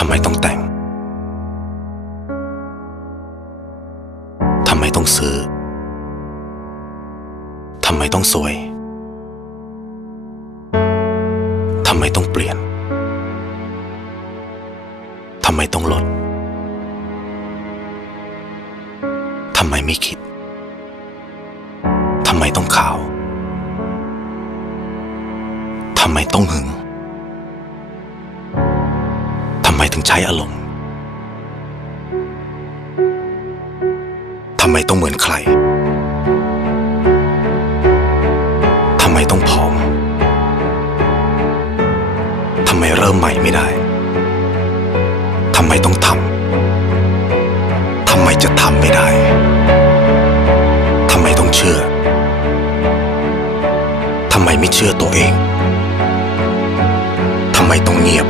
ทำไมต้องแต่ง ทำไมต้องซื้อ ทำไมต้องสวย ทำไมต้องเปลี่ยน ทำไมต้องลด ทำไมไม่คิด ทำไมต้องข่าว ทำไมต้องหึง ไมถึงใช้อารมณ์ทำไมต้องเหมือนใคร ทำไมต้องผอม ทำไมเริ่มใหม่ไม่ได้ ทำไมต้องทำ ทำไมจะทำไม่ได้ ทำไมต้องเชื่อ ทำไมไม่เชื่อตัวเอง ทำไมต้องเงียบ